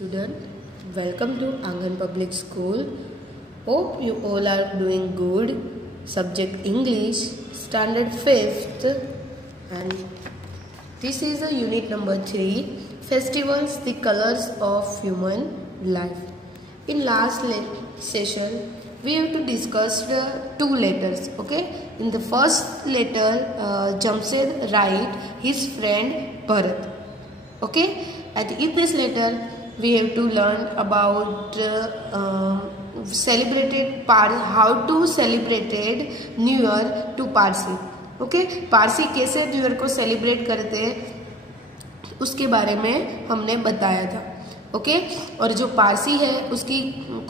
student, welcome to Angan Public School. Hope you all are doing good. Subject English, Standard 5th, and this is a unit number 3, Festivals, the Colors of Human Life. In last session, we have to discuss the two letters. Okay, in the first letter, Jamshed write his friend Bharat. Okay, and in this letter we have to learn about how to celebrated New Year to Parsi. Okay, Parsi कैसे new year को celebrate करते हैं उसके बारे में हमने बताया था. ओके, और जो पारसी है उसकी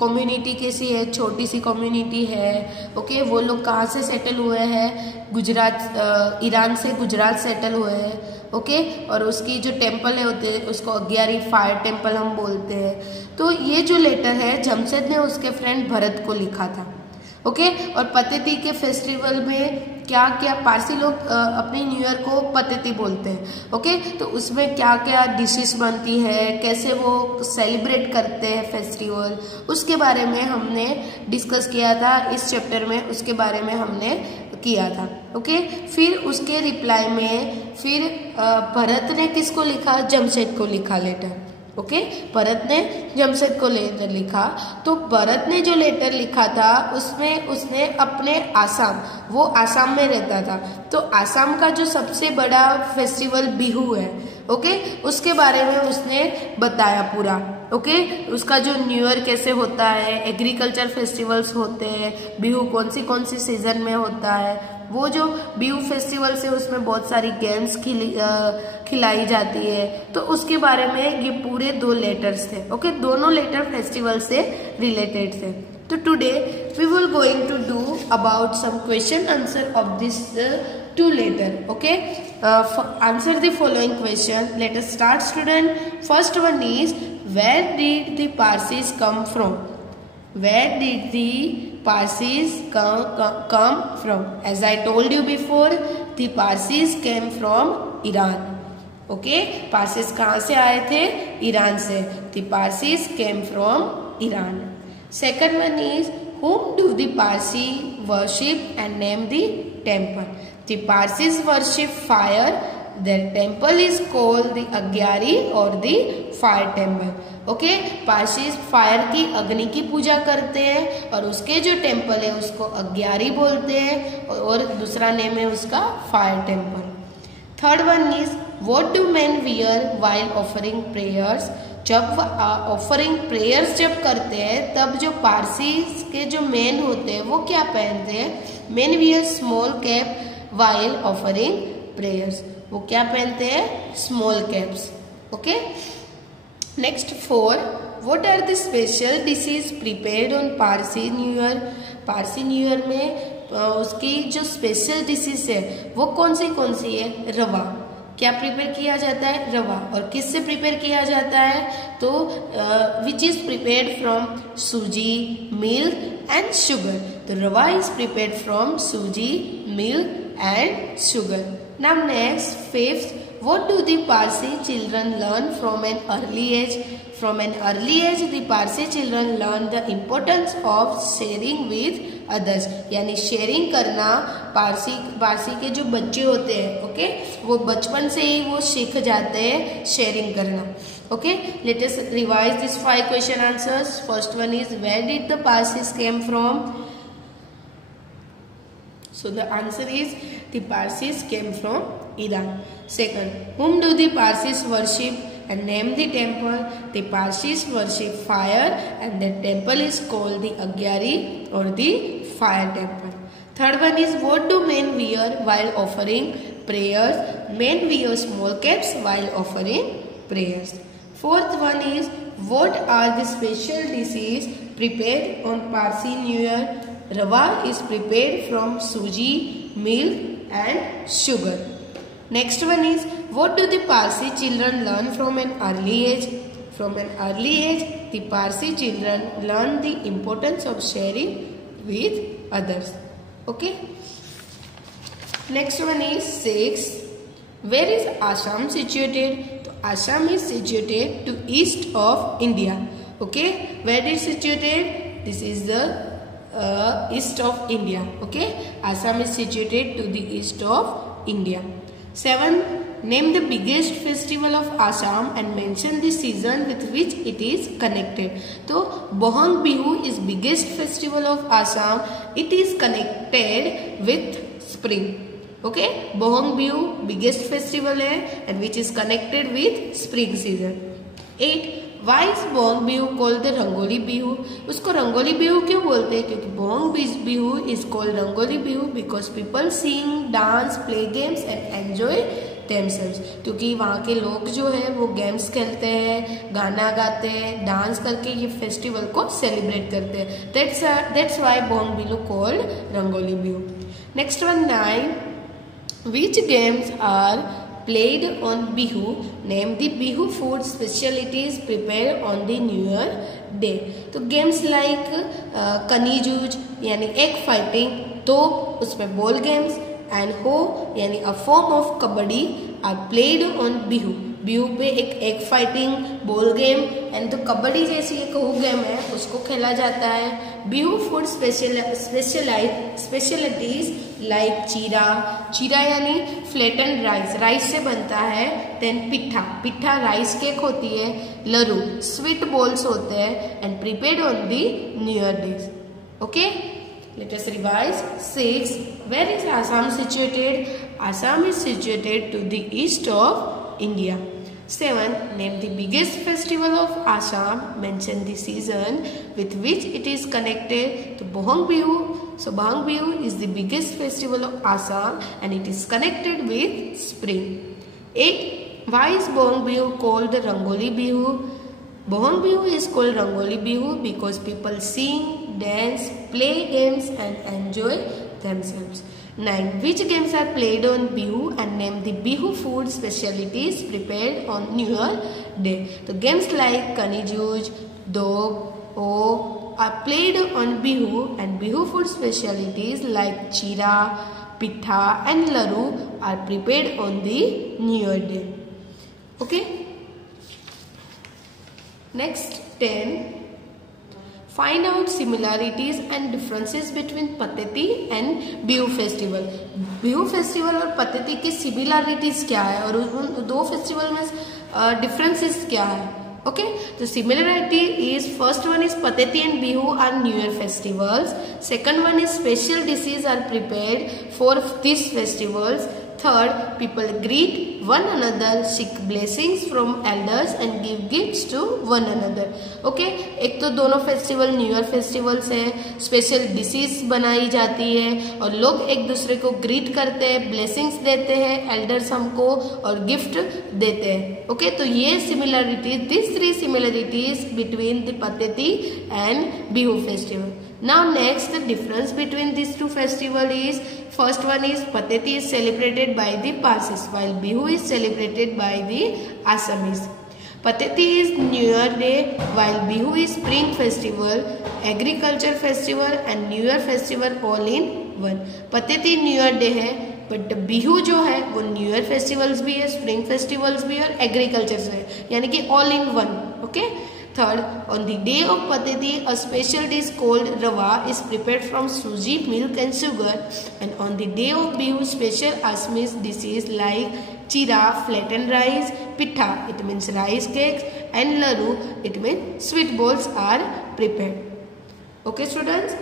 कम्युनिटी कैसी है, छोटी सी कम्युनिटी है. ओके, वो लोग कहाँ से सेटल हुए हैं, गुजरात, ईरान से गुजरात सेटल हुए हैं. ओके, और उसकी जो टेम्पल है होते हैं उसको अग्यारी फायर टेम्पल हम बोलते हैं. तो ये जो लेटर है जमशेद ने उसके फ्रेंड भरत को लिखा था. ओके, और पतेती के फेस्टिवल में क्या क्या पारसी लोग अपने न्यू ईयर को पतेती बोलते हैं. ओके, तो उसमें क्या क्या डिशेस बनती है, कैसे वो सेलिब्रेट करते हैं फेस्टिवल, उसके बारे में हमने डिस्कस किया था इस चैप्टर में. उसके बारे में हमने किया था. ओके, फिर उसके रिप्लाई में फिर भरत ने किसको लिखा, जमशेद को लिखा लेटर. ओके, भरत ने जमशेद को लेटर लिखा. तो भरत ने जो लेटर लिखा था उसमें उसने अपने आसाम, वो आसाम में रहता था, तो आसाम का जो सबसे बड़ा फेस्टिवल बिहू है, ओके, उसके बारे में उसने बताया पूरा. ओके, उसका जो न्यू ईयर कैसे होता है, एग्रीकल्चर फेस्टिवल्स होते हैं, बिहू कौन सी सीजन में होता है, वो जो बिहू फेस्टिवल से उसमें बहुत सारी गेम्स खिलाई जाती है. तो उसके बारे में ये पूरे 2 लेटर्स थे. ओके, दोनों लेटर फेस्टिवल से रिलेटेड थे. तो today we will going to do about some question answer of this 2 letter. Okay, answer the following question. Let us start, student. First one is, where did the Parsis come from? Where did the Parsis come from? As I told you before, the Parsis came from Iran. Okay, Parsis कहाँ से आए थे, Iran से. The Parsis came from Iran. Second one is, whom do the Parsi worship and name the temple? The Parsis worship fire. Their temple is called the Agyari or the fire temple. Okay, Parsis fire की, अग्नि की पूजा करते हैं और उसके जो temple है उसको अग्यारी बोलते हैं और दूसरा नेम है उसका fire temple. Third one is, what do main wear while offering prayers? जब ऑफरिंग प्रेयर्स जब करते हैं तब जो पारसी के जो मेन होते हैं वो क्या पहनते हैं? Men wear small cap while offering prayers. वो क्या पहनते हैं? Small caps. Okay, next 4, what are the special dishes prepared on Parsi new year? Parsi new year में उसकी जो स्पेशल डिशेज है वो कौन सी है? रवा. क्या प्रिपेयर किया जाता है? रवा. और किससे प्रिपेयर किया जाता है? तो विच इज प्रिपेयर्ड फ्रॉम सूजी, मिल्क एंड शुगर. तो रवा इज प्रिपेयर्ड फ्रॉम सूजी, milk and sugar. Now next, 5th, what do the Parsi children learn from an early age? From an early age, the Parsi children learn the importance of sharing with others. यानी sharing करना पारसी के जो बच्चे होते हैं, okay, वो बचपन से ही वो सीख जाते हैं शेयरिंग करना. Okay, let us revise these 5 question answers. First one is, where did the Parsis came from? So the answer is, the Parsis came from Iran. Second, whom do the Parsis worship and name the temple? The Parsis worship fire and the temple is called the Agyari or the fire temple. Third one is, what do men wear while offering prayers? Men wear small caps while offering prayers. Fourth one is, what are the special dishes prepared on Parsi New Year? Rava is prepared from suji, milk and sugar. Next one is, what do the Parsi children learn from an early age? From an early age, the Parsi children learn the importance of sharing with others. Okay. Next one is 6. Where is Assam situated? तो Assam is situated to east of India. Okay, where it is situated? This is the east of India. Okay, Assam is situated to the east of India. 7. Name the biggest festival of Assam and mention the season with which it is connected. So, Bohang Bihu is biggest festival of Assam. It is connected with spring. Okay, Bohang Bihu biggest festival है and which is connected with spring season. 8. Why is Bohang Bihu called the Rangoli Bihu? उसको रंगोली बिहू क्यों बोलते हैं? क्योंकि Bohang Bihu is called Rangoli Bihu because people sing, dance, play games and enjoy themselves. क्योंकि वहाँ के लोग जो है वो गेम्स खेलते हैं, गाना गाते हैं, डांस करके ये फेस्टिवल को सेलिब्रेट करते हैं. That's why Bohang Bihu called Rangoli Bihu. Next one, 9. Which games are played on Bihu? Name the Bihu food specialties prepared on the New Year day. तो गेम्स लाइक कनीजूज यानी egg fighting, तो उसमें ball games and हो यानी a form of kabaddi are played on Bihu. Bihu पे एक egg fighting, ball game and तो कबड्डी जैसी एक हो गेम है उसको खेला जाता है. बिहू फूड स्पेशलिटीज लाइक चीरा यानी फ्लेटन राइस से बनता है. देन पिट्ठा राइस केक होती है. लरू स्वीट बॉल्स होते हैं and prepared on the new year days. Okay, let us revise. 6. Where is Assam situated? Assam is situated to the east of India. 7. Name the biggest festival of Assam. Mention the season with which it is connected to Bohang Bihu. So Bohang Bihu is the biggest festival of Assam and it is connected with spring. 8. Why is Bohang Bihu called the Rangoli Bihu? Bohang Bihu is called Rangoli Bihu because people sing, dance, play games and enjoy themselves. 9. Which games are played on Bihu and name the Bihu food specialities prepared on New Year day. So games like Kanijuj, Dog, O are played on Bihu and Bihu food specialities like Chira, Pittha and Laru are prepared on the New Year day. Okay. Next 10. Find out similarities and differences between Pateti and Bihu festival. Bihu festival और पतेती की similarities क्या है और उन दो festival में differences क्या है? Okay, the similarity is first one is Pateti and Bihu are New Year festivals. Second one is special dishes are prepared for these festivals. Third, people greet one another, seek blessings from elders and give gifts to one another. Okay, एक तो दोनों festival new year festivals हैं, special dishes बनाई जाती है और लोग एक दूसरे को ग्रीट करते हैं, ब्लेसिंग्स देते हैं, एल्डर्स हमको और गिफ्ट देते हैं. ओके, तो ये similarities, this 3 similarities between the Pateti and Bihu festival. Now next, the difference between these two festivals is, first one is Pateti is celebrated by the Parsis while Bihu is celebrated by the Assamese. Pateti is New Year Day while Bihu is Spring Festival, Agriculture Festival and New Year Festival all in one. Pateti New Year Day है but Bihu जो है वो new year festivals भी है, spring festivals भी है और agriculture से है, यानी कि all in one. Okay. Third, on the day of Pateti, a special dish called Rava is prepared from suji, milk and sugar. And on the day of Bihu, special Assamese dishes like Chira, flattened rice, Pittha, it means rice cakes, and Laru, it means sweet balls are prepared. Okay students,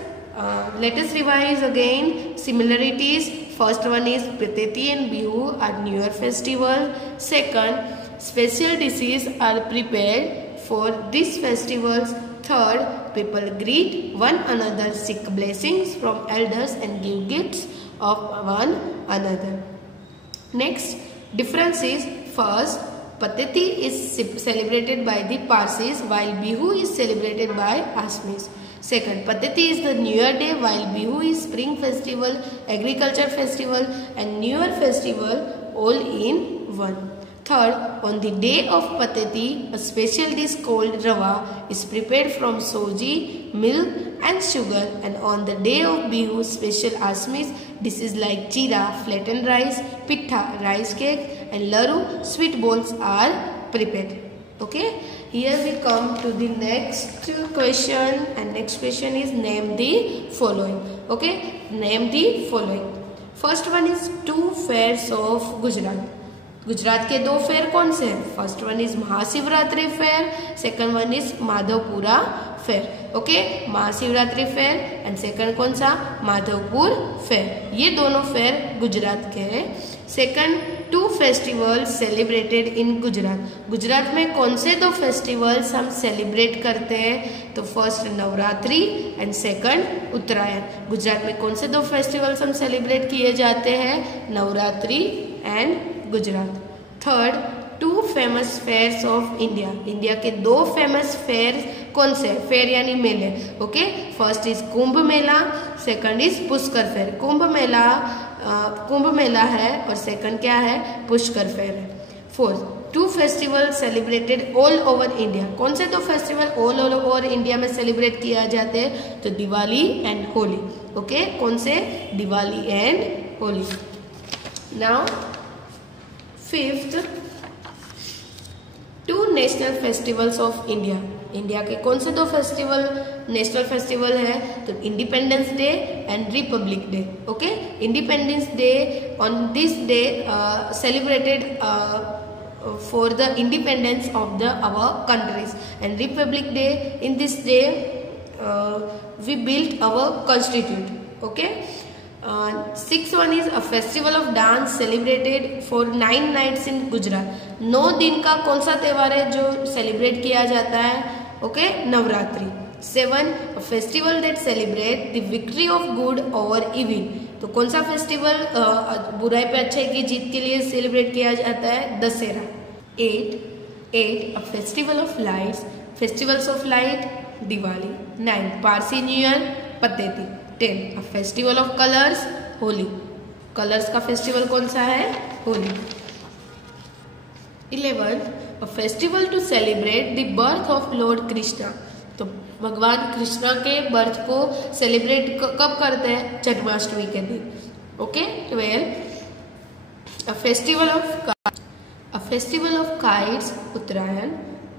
let us revise again. Similarities, first one is Pateti and Bihu are New Year festival. Second, special dishes are prepared for these festivals. Third, people greet one another, seek blessings from elders and give gifts of one another. Next, differences. First, Pateti is celebrated by the Parsis while Bihu is celebrated by Assamese. Second, Pateti is the New Year Day while Bihu is Spring Festival, Agriculture Festival and New Year Festival all in one. Third, on the day of Pateti, a special dish called Rava is prepared from soji, milk and sugar, and on the day of Bihu, special Assamese dishes like Chira, flattened rice, Pittha, rice cake and Laru, sweet balls are prepared. Okay, here we come to the next question, and next question is name the following. Okay, name the following. First one is two fairs of Gujarat. Gujarat के दो fair कौन से हैं? First one is Mahashivratri fair, second one is Madhavpura fair. Okay, Mahashivratri fair and second कौन सा? Madhavpur fair. ये दोनों fair Gujarat के हैं. Second, two festival celebrated in Gujarat. Gujarat में कौन से दो फेस्टिवल्स हम सेलिब्रेट करते हैं? तो फर्स्ट नवरात्रि एंड सेकंड उत्तरायण. गुजरात में कौन से दो फेस्टिवल्स हम सेलिब्रेट किए जाते हैं? Navratri and Gujarat. Third, two famous fairs of India. India के दो फेमस फेयर कौन से? फेयर यानी मेले. Okay, first is Kumbh Mela, second is Pushkar fair. Kumbh Mela है और सेकंड क्या है? पुष्कर फेयर है. Fourth, two festival celebrated all over India. कौन से दो फेस्टिवल ऑल ओवर इंडिया में सेलिब्रेट किया जाते हैं? तो दिवाली एंड होली. ओके, कौन से? Diwali and Holi. Now fifth, two national festivals of India. India के कौन से दो फेस्टिवल नेशनल फेस्टिवल है? तो independence day and republic day. Okay, independence day on this day celebrated for the independence of the our countries, and republic day in this day we built our constitute. Okay, six one is a festival of dance celebrated for 9 nights in Gujarat. 9 दिन का कौन सा त्योहार है जो celebrate किया जाता है? Okay, Navratri. 7, a festival that celebrate the victory of good over evil. तो कौन सा फेस्टिवल बुराई पे अच्छाई की जीत के लिए सेलिब्रेट किया जाता है? Dussehra. 8, a festival of lights. Festivals of light, Diwali. 9, Parsi new year, Pateti. 10, a festival of colours, Holi. Colours का फेस्टिवल कौन सा है? Holi. 11, a festival to celebrate the birth of lord Krishna. तो भगवान कृष्णा के बर्थ को सेलिब्रेट कब करते हैं? जन्माष्टमी के दिन. Okay. 12, a festival of kites, Uttarayan.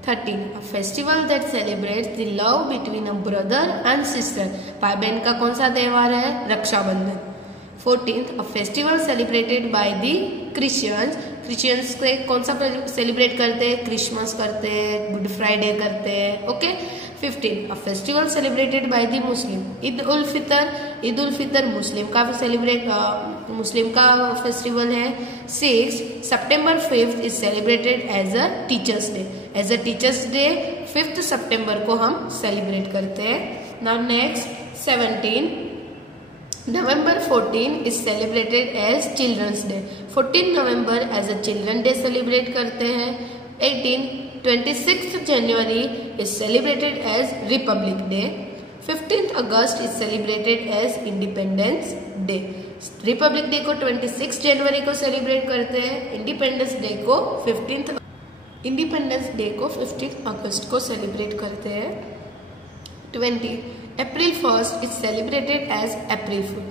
13, a festival that celebrates the love between a brother and sister. भाई बहन का कौन सा त्योहार है? Rakshabandhan. 14th, a festival celebrated by the Christians. Christians के कौन सा सेलिब्रेट करते हैं? क्रिसमस करते हैं, गुड फ्राइडे करते हैं. Okay. 15, a festival celebrated by the Muslim. Eid ul Fitr Muslim का फेस्टिवल है. 6, September 5th is celebrated as a Teachers Day. As a teachers day 5 सितंबर को हम सेलिब्रेट करते हैं. Now next, 17, November 14 is celebrated as children's day. 14 नवंबर as a children day celebrate करते हैं. 18, 26 January is celebrated as republic day. 15 August is celebrated as independence day. Republic day को 26 जनवरी को सेलिब्रेट करते हैं. इंडिपेंडेंस डे को 15 अगस्त को सेलिब्रेट करते हैं. 20, अप्रैल 1 इज सेलिब्रेटेड एज अप्रैल फूल.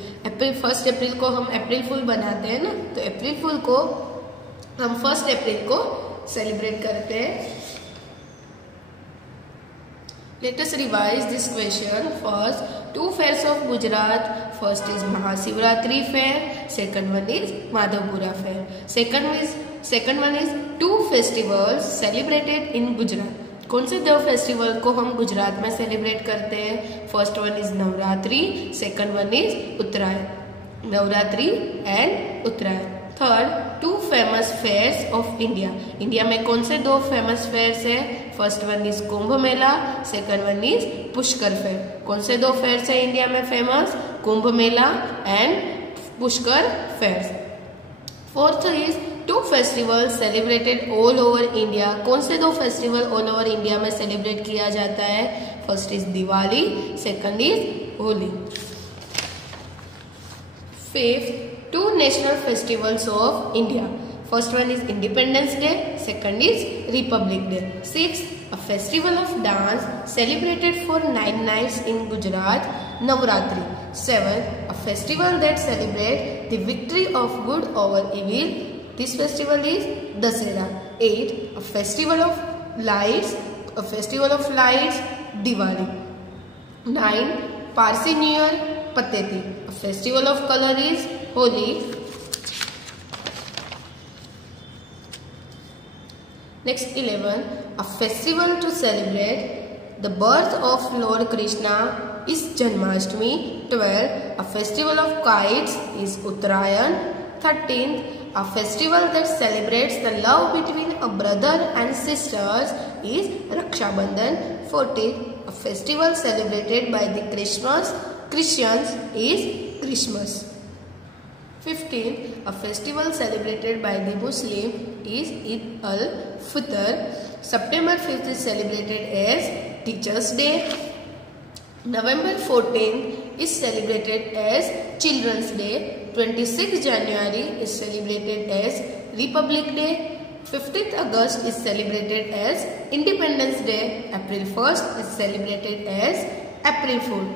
1 अप्रैल को हम अप्रैल फूल बनाते हैं ना, तो अप्रैल फूल को हम 1 अप्रैल को सेलिब्रेट करते हैं. Let us revise this question. First, two fairs of Gujarat. First is Mahashivratri fair. Second one is Madhavpura fair. Second one is two festivals celebrated in Gujarat. कौन से दो फेस्टिवल को हम गुजरात में सेलिब्रेट करते हैं? First one is Navratri, second one is Uttarayan. Navratri and Uttarayan. Third, two famous fairs of India. India में कौन से दो फेमस फेयर्स है? First one is Kumbh Mela, second one is Pushkar fair. कौन से दो फेयर्स है इंडिया में famous? Kumbh Mela and Pushkar fair. Fourth is two festival celebrated all over India. कौन से दो फेस्टिवल ऑल ओवर इंडिया में सेलिब्रेट किया जाता है? First is Diwali, second is Holi. Fifth, two national festivals of India. First one is Independence Day, second is Republic Day. 6, a festival of dance celebrated for 9 nights in Gujarat, Navratri. 7, a festival that celebrates the victory of good over evil. This festival is Dasera. 8. A festival of lights, Diwali. 9. Parsi New Year, Pateti. A festival of color is Holi. Next 11. A festival to celebrate the birth of Lord Krishna is Janmashtami. 12. A festival of kites is Uttarayan. 13. A festival that celebrates the love between a brother and sisters is Raksha Bandhan. 14. A festival celebrated by the Christians is Christmas. 15. A festival celebrated by the Muslim is Eid al-Fitr. September 5th is celebrated as Teachers' Day. November 14th is celebrated as Children's Day. 26th January is celebrated as Republic Day. 15th August is celebrated as Independence Day. April 1st is celebrated as April Fool.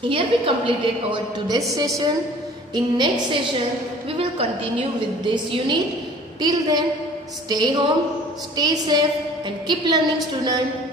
Here we completed our today's session. In next session, we will continue with this unit. Till then, stay home, stay safe and keep learning, student.